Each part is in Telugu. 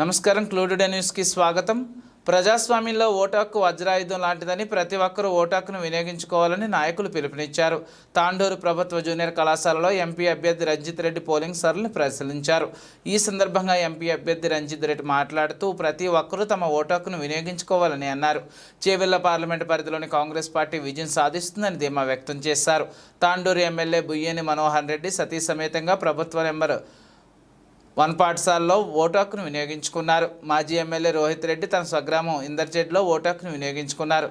నమస్కారం. క్లూడెడ్ న్యూస్కి స్వాగతం. ప్రజాస్వామ్యంలో ఓటు హక్కు వజ్రాయుధం లాంటిదని ప్రతి ఒక్కరూ ఓటు హక్కును వినియోగించుకోవాలని నాయకులు పిలుపునిచ్చారు. తాండూరు ప్రభుత్వ జూనియర్ కళాశాలలో ఎంపీ అభ్యర్థి రంజిత్ రెడ్డి పోలింగ్ సరళిని పరిశీలించారు. ఈ సందర్భంగా ఎంపీ అభ్యర్థి రంజిత్ రెడ్డి మాట్లాడుతూ ప్రతి ఒక్కరూ తమ ఓటు హక్కును వినియోగించుకోవాలని అన్నారు. చేవెళ్ల పార్లమెంటు పరిధిలోని కాంగ్రెస్ పార్టీ విజయం సాధిస్తుందని ధీమా వ్యక్తం చేశారు. తాండూరు ఎమ్మెల్యే బుయ్యేని మనోహర్ రెడ్డి సతీ సమేతంగా ప్రభుత్వ నెంబర్ 1 పాఠశాలలో ఓటు హక్కును వినియోగించుకున్నారు. మాజీ ఎమ్మెల్యే రోహిత్ రెడ్డి తన స్వగ్రామం ఇందర్చెడ్లో ఓటు హక్కును వినియోగించుకున్నారు.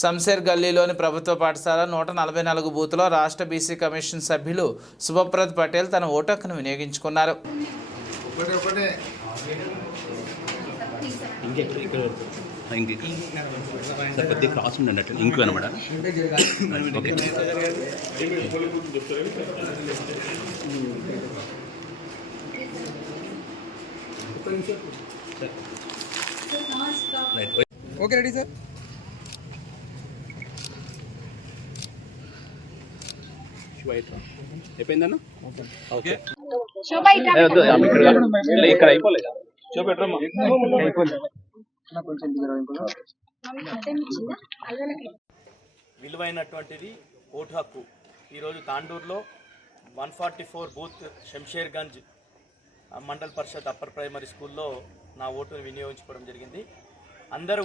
శంషేర్ గల్లీలోని ప్రభుత్వ పాఠశాల 144 బూత్లో రాష్ట్ర బీసీ కమిషన్ సభ్యులు శుభప్రద్ పటేల్ తన ఓటు హక్కును వినియోగించుకున్నారు. Okay ready sir. అయిపోయిందన్న ఓకే ఇక్కడ అయిపోలేదు. విలువైనటువంటిది ఓటు హక్కు. ఈరోజు తాండూరులో 144 booth Shamshergunj mandal parishad upper primary స్కూల్లో నా ఓటును వినియోగించుకోవడం జరిగింది. అందరూ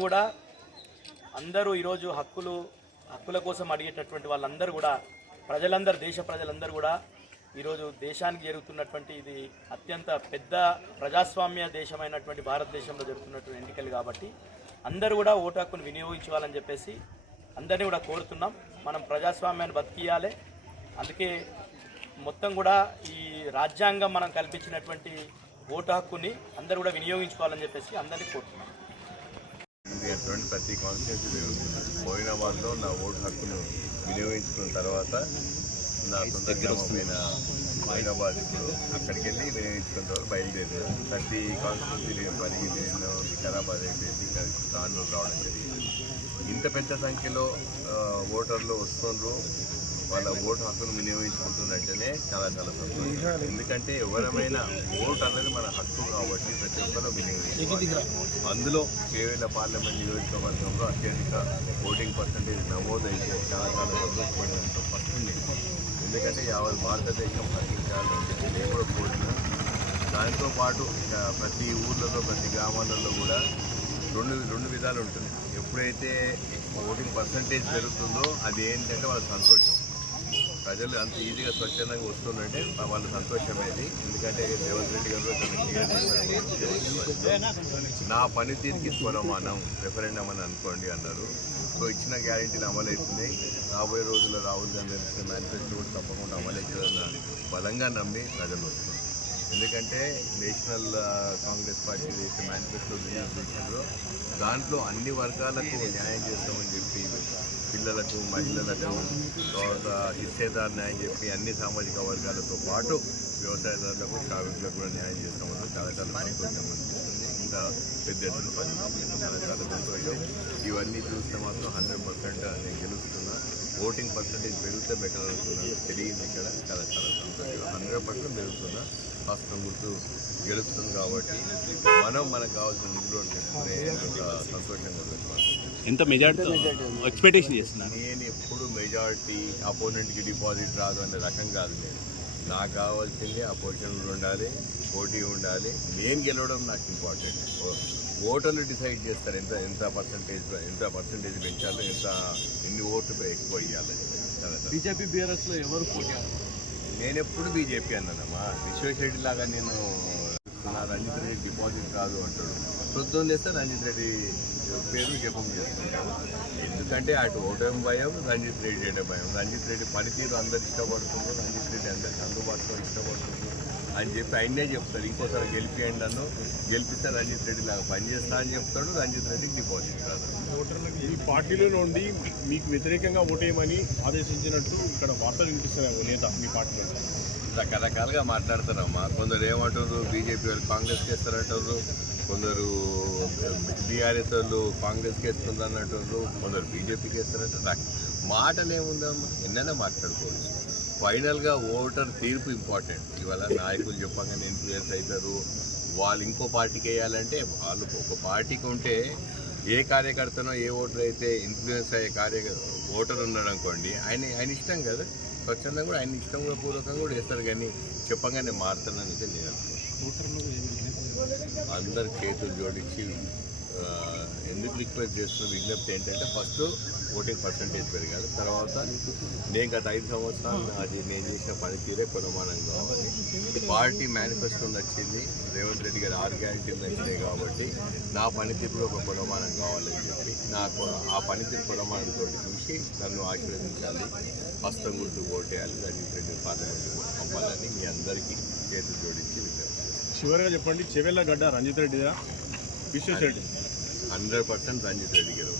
ఈరోజు హక్కుల కోసం అడిగేటటువంటి వాళ్ళందరూ కూడా దేశ ప్రజలందరూ కూడా ఈరోజు దేశానికి జరుగుతున్నటువంటి ఇది అత్యంత పెద్ద ప్రజాస్వామ్య దేశమైనటువంటి భారతదేశంలో జరుగుతున్నటువంటి ఎన్నికలు కాబట్టి అందరూ కూడా ఓటు హక్కును వినియోగించుకోవాలని చెప్పేసి అందరినీ కూడా కోరుతున్నాం. మనం ప్రజాస్వామ్యాన్ని బతికియాలి. అందుకే మొత్తం కూడా ఈ రాజ్యాంగం మనం కల్పించినటువంటి ఓటు హక్కుని అందరూ కూడా వినియోగించుకోవాలని చెప్పేసి అందరినీ కోరుతున్నాం. ప్రతి కాన్స్టిట్యూన్సీ పోయిన వాళ్ళలో నా ఓటు హక్కును వినియోగించుకున్న తర్వాత నా సొంత గ్రామమైన హైదరాబాద్ ఇప్పుడు అక్కడికి వెళ్ళి వినియోగించుకున్న తర్వాత బయలుదేరాను. ప్రతి కాన్స్టిట్యూన్సీ నేను వికారాబాద్ అయిపోయింది, తాండూరు రావడం జరిగింది. ఇంత పెద్ద సంఖ్యలో ఓటర్లు వస్తుండ్రు, వాళ్ళ ఓటు హక్కును వినియోగించుకుంటున్నట్టేనే చాలా సంతోషం. ఎందుకంటే ఎవరమైనా ఓటు అన్నది మన హక్కు కాబట్టి ప్రతి ఒక్కరూ వినియోగించుకోవాలి. అందులో చేవెళ్ల పార్లమెంట్ నియోజకవర్గంలో అత్యధిక ఓటింగ్ పర్సంటేజ్ నమోదైతే చాలా సంతోషపడినంత ఫస్ట్ నేను. ఎందుకంటే యావత్ భారతదేశం హక్కించాలని చెప్పి నేను కూడా కోరిన. దాంతోపాటు ప్రతి ఊర్లలో ప్రతి గ్రామాలలో కూడా రెండు విధాలు ఉంటుంది. ఎప్పుడైతే ఓటింగ్ పర్సంటేజ్ పెరుగుతుందో అది ఏంటంటే వాళ్ళ సంతోషం. ప్రజలు అంత ఈజీగా స్వచ్ఛందంగా వస్తుందంటే వాళ్ళ సంతోషమేది. ఎందుకంటే రేవంత్ రెడ్డి గారు నా పనితీరుకి స్వరమానం రెఫరెండం అని అనుకోండి అన్నారు. సో ఇచ్చిన గ్యారెంటీని అమలవుతున్నాయి. రాబోయే రోజుల్లో రాహుల్ గాంధీ మేనిఫెస్టో కూడా తప్పకుండా అమలవుతుందని బలంగా నమ్మి ప్రజలు వస్తున్నారు. ఎందుకంటే నేషనల్ కాంగ్రెస్ పార్టీ చేసే మేనిఫెస్టో విషయంలో దాంట్లో అన్ని వర్గాలకు న్యాయం చేస్తామని చెప్పి పిల్లలకు, మహిళలకు, తర్వాత హిస్సేదారు న్యాయం చెప్పి అన్ని సామాజిక వర్గాలతో పాటు వ్యవసాయదారులకు, శ్రామికులకు కూడా న్యాయం చేస్తామని చాలా సంతోషం అనిపిస్తుంది. ఇంత పెద్ద ఎత్తున చాలా సంతోషం. ఇవన్నీ చూస్తే మాత్రం 100% నేను గెలుస్తున్నా. ఓటింగ్ పర్సంటేజ్ పెరిగితే బెటర్ అవుతున్నాను. తెలియదు ఇక్కడ చాలా సంతోషం. 100% పెరుగుతున్నా. రాష్ట్రం గుర్తు గెలుస్తుంది కాబట్టి మనకు కావాల్సిన నిధులు పెట్టుకునే సంతోషంగా పెట్టుకోవాలి. ఎంత మెజార్టీ ఎక్స్పెక్టేషన్ చేస్తున్నాను. నేను ఎప్పుడు మెజారిటీ అపోనెంట్కి డిపాజిట్ రాదు అనే రకం కాదు. నాకు కావాల్సింది అపోజిషన్లు ఉండాలి, పోటీ ఉండాలి. నేను గెలవడం నాకు ఇంపార్టెంట్. ఓటర్లు డిసైడ్ చేస్తారు ఎంత పర్సంటేజ్ పెంచాలో, ఎన్ని ఓట్లు ఎక్కువ ఇవ్వాలి. బీజేపీ బీఆర్ఎస్లో ఎవరు పోటీ? నేను ఎప్పుడు బీజేపీ అన్నానమ్మా. విశ్వేశ్వరెడ్డి లాగా నేను రంజిత్ రెడ్డి డిపాజిట్ రాదు అంటాడు. ప్రొద్దున చేస్తే రంజిత్ రెడ్డి పేరు జపం చేస్తుంటాడు. ఎందుకంటే అటు ఓటమి భయం, రంజిత్ రెడ్డి అంటే భయం. రంజిత్ రెడ్డి పనితీరు అందరు ఇష్టపడుతున్నారు, రంజిత్ రెడ్డి అందరికి అందుబాటులో ఇష్టపడుతున్నారు అని చెప్పి ఆయనే చెప్తాడు. ఇంకోసారి గెలిపియండి అన్నో, గెలిపిస్తే రంజిత్ రెడ్డి లాగా పనిచేస్తా అని చెప్తాడు. రంజిత్ రెడ్డికి డిపాజిట్ రాదు. ఓటర్లకి ఈ పార్టీలో నుండి మీకు వ్యతిరేకంగా ఓటేయమని ఆదేశించినట్టు ఇక్కడ వార్తలు వినిపిస్తున్నారు నేత మీ పార్టీలో. రకరకాలుగా మాట్లాడతారమ్మా. కొందరు ఏమంటారు బీజేపీ వాళ్ళు కాంగ్రెస్కి వేస్తారంటారు, కొందరు బీఆర్ఎస్ వాళ్ళు కాంగ్రెస్కి వేస్తుంది అన్నట్టు, కొందరు బీజేపీకి వేస్తారంటారు. మాటలు ఏముందమ్మా, ఎన్నైనా మాట్లాడుకోవచ్చు. ఫైనల్గా ఓటర్ తీర్పు ఇంపార్టెంట్. ఇవాళ నాయకులు చెప్పగానే ఇన్ఫ్లుయెన్స్ అవుతారు, వాళ్ళు ఇంకో పార్టీకి వేయాలంటే వాళ్ళు ఒక పార్టీకి ఉంటే ఏ కార్యకర్తనో ఏ ఓటర్ అయితే ఇన్ఫ్లుయెన్స్ అయ్యే ఓటర్ ఉన్నాడు అనుకోండి, ఆయన ఇష్టం కదా, స్వచ్ఛందంగా కూడా ఆయన ఇష్టం కూడా పూర్వకంగా కూడా వేస్తారు. కానీ చెప్పగానే మారుతానని అయితే నేను అందరు చేతులు జోడించి ఎందుకు రిక్వెస్ట్ చేస్తున్న విజ్ఞప్తి ఏంటంటే, ఫస్ట్ ఓటింగ్ పర్సంటేజ్ పెరగాలి. తర్వాత నేను గత 5 సంవత్సరాలు అది నేను చేసిన పనితీరే కొనమానం కావాలి. పార్టీ మేనిఫెస్టో నచ్చింది, రేవంత్ రెడ్డి గారు 6 గ్యారెంటీలు నచ్చినాయి కాబట్టి నా పనితీరులో ఒక కొనమానం కావాలని చెప్పి నాకు ఆ పనితీరు కొనమానంతో చూసి నన్ను ఆశీర్వదించాలి, హస్తం గుర్తు ఓటేయాలి, రంజిత్ రెడ్డి పార్లమెంట్ పంపాలని మీ అందరికీ చేతులు జోడించి విజ్ఞప్తి. చివరిగా చెప్పండి, చెవెళ్ళ గడ్డ రంజిత్ రెడ్డిదా విశ్వేశ్వర రెడ్డి? 100% రంజిత్ రెడ్డి గారు.